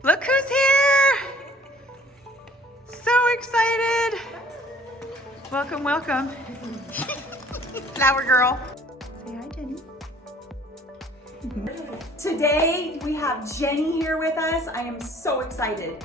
Look who's here! So excited! Welcome, welcome. Flower girl. Say hi, Jenny. Today we have Jenny here with us. I am so excited.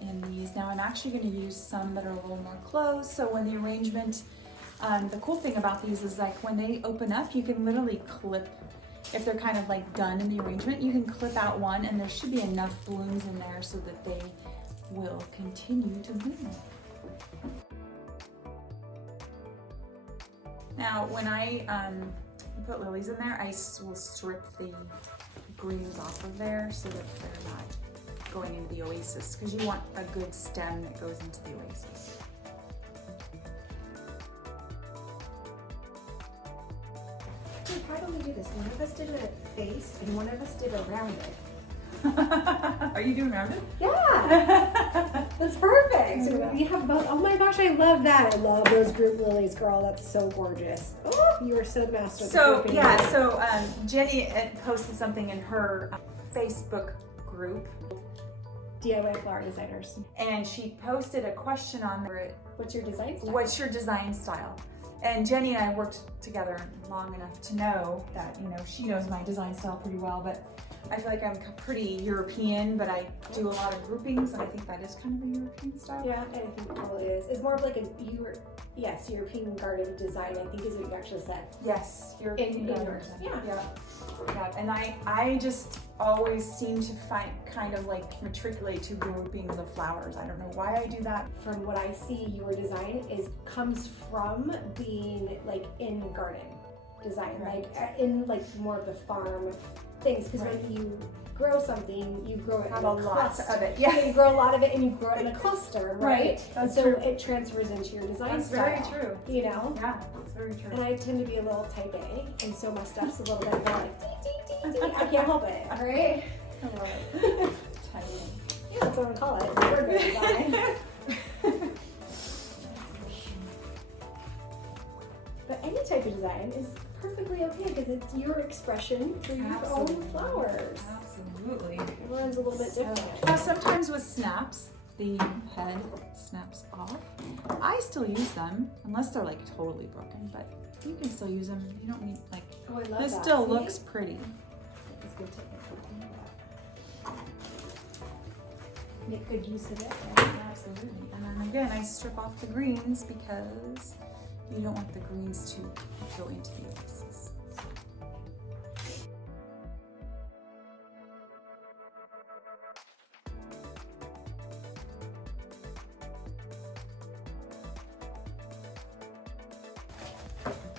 In these. Now I'm actually going to use some that are a little more closed, so when the arrangement, the cool thing about these is like when they open up, you can literally clip, if they're kind of like done in the arrangement, you can clip out one and there should be enough blooms in there so that they will continue to bloom. Now when I put lilies in there, I will strip the greens off of there so that they're not going into the Oasis, because you want a good stem that goes into the Oasis. Why don't we do this? One of us did a face and one of us did a rounded. Are you doing rounded? Yeah, that's perfect. We have both. Oh my gosh, I love that. I love those group lilies, girl. That's so gorgeous. Oh, you are so the master. So yeah, so Jenny posted something in her Facebook group. DIY flower designers. And she posted a question on there. What's your design style? What's your design style? And Jenny and I worked together long enough to know that, you know, she knows my design style pretty well, but I feel like I'm pretty European, but I do a lot of groupings, and I think that is kind of a European style. Yeah, I think it totally is. It's more of like a European garden design, I think is what you actually said. Yes, European garden yours. design. Yeah. And I just always seem to kind of like matriculate to groupings of flowers. I don't know why I do that. From what I see, your design comes from being like in garden design, right. like in like more of the farm things, because right. when you grow something, you grow it in a lot cluster. of it. Yeah, you grow a lot of it and you grow it in a cluster, right? That's so true. It transfers into your design That's style. very true. You know? Yeah, that's very true. And I tend to be a little type A, and so my stuff's a little bit more like dee, dee, dee, dee. I can't help it, all right? I love it. Tiny. Yeah, that's what I'm calling it. Word design. But any type of design is perfectly okay because it's your expression through your own flowers. Absolutely. Everyone's a little bit different. Now sometimes with snaps, the head snaps off. I still use them unless they're like totally broken, but you can still use them. You don't need like, Oh, I love this that. still See? looks pretty. It's good to make good use of it. Absolutely. And then again, I strip off the greens because you don't want the greens to go into the Oasis.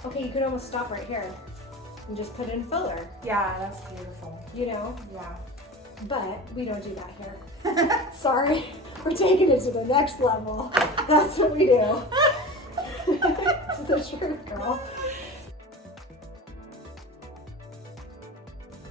Okay, you could almost stop right here and just put in filler, Yeah, that's beautiful. you know? Yeah. But we don't do that here. Sorry, we're taking it to the next level. That's what we do. It's the truth, girl.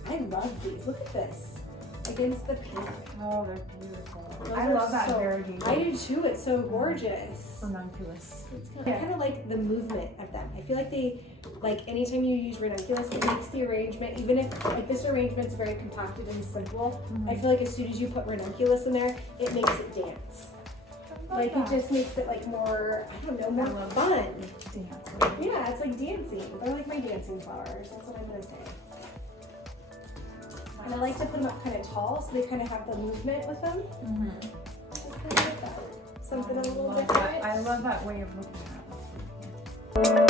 I love these. Look at this. against the pink. Oh, they're beautiful. Those I are love that so- variegated. I do too. It's so gorgeous. Ranunculus. I kind of like the movement of them. I feel like they, like anytime you use ranunculus, it makes the arrangement, even if like this arrangement's very compacted and simple, I feel like as soon as you put ranunculus in there, it makes it dance. Like it just makes it like more, I don't know, more fun. Dance. Yeah, it's like dancing. They're like my dancing flowers. That's what I'm gonna say. And I like to put them up kind of tall, so they kind of have the movement with them. Just kind of like that. Something a little different. I love that way of looking at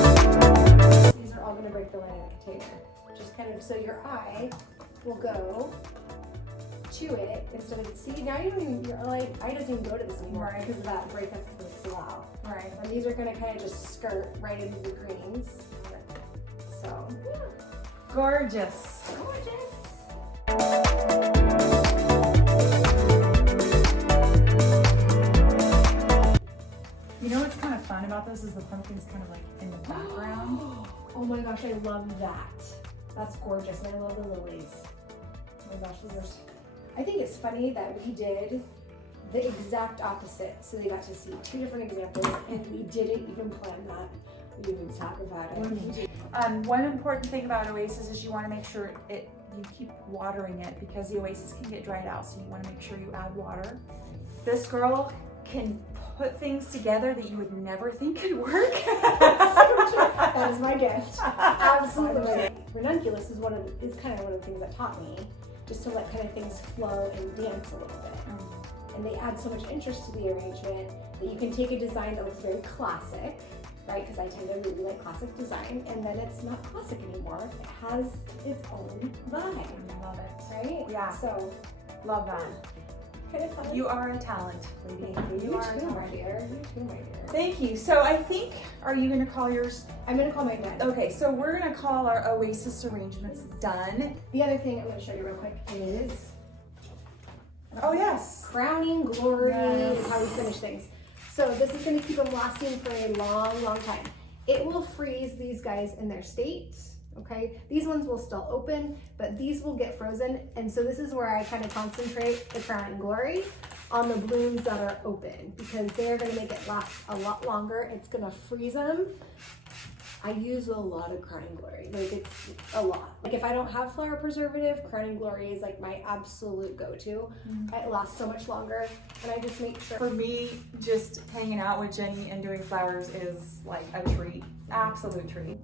These are all going to break the line in the container. Just kind of so your eye will go to it instead of, see, now you don't even, your eye doesn't even go to this anymore because of that breakup with Salal. Right. And these are going to kind of just skirt right into the greens. So, yeah. Gorgeous. Gorgeous. You know what's kind of fun about this is the pumpkin's kind of like in the background. Oh my gosh, I love that. That's gorgeous, and I love the lilies. Oh my gosh, those are. I think it's funny that we did the exact opposite, so they got to see two different examples, and we didn't even plan that. We didn't even talk about it. One important thing about Oasis is you want to make sure you keep watering it because the Oasis can get dried out, so you want to make sure you add water. This girl can put things together that you would never think could work. That is my gift. Absolutely. Ranunculus is kind of one of the things that taught me, just to let kind of things flow and dance a little bit. And they add so much interest to the arrangement that you can take a design that looks very classic, right? Because I tend to really like classic design, and then it's not classic anymore. It has its own vibe. I love it. Right? Yeah. So, Love that. kind of fun. You are a talent, lady. Thank you. You are a too, my talent. dear. You too, my dear. Thank you. So I think, are you going to call yours? I'm going to call mine done. Okay, so we're going to call our Oasis arrangements done. The other thing I'm going to show you real quick is Oh, yes. crowning glory Yes. is how we finish things. So this is going to keep them lasting for a long, long time. It will freeze these guys in their state. Okay, these ones will still open, but these will get frozen. And so this is where I kind of concentrate the crowning glory on the blooms that are open, because they're going to make it last a lot longer. It's going to freeze them. I use a lot of crowning glory. Like, it's a lot. Like, if I don't have flower preservative, crowning glory is like my absolute go-to. It lasts so much longer, and I just make sure. For me, just hanging out with Jenny and doing flowers is like a treat. Absolute treat.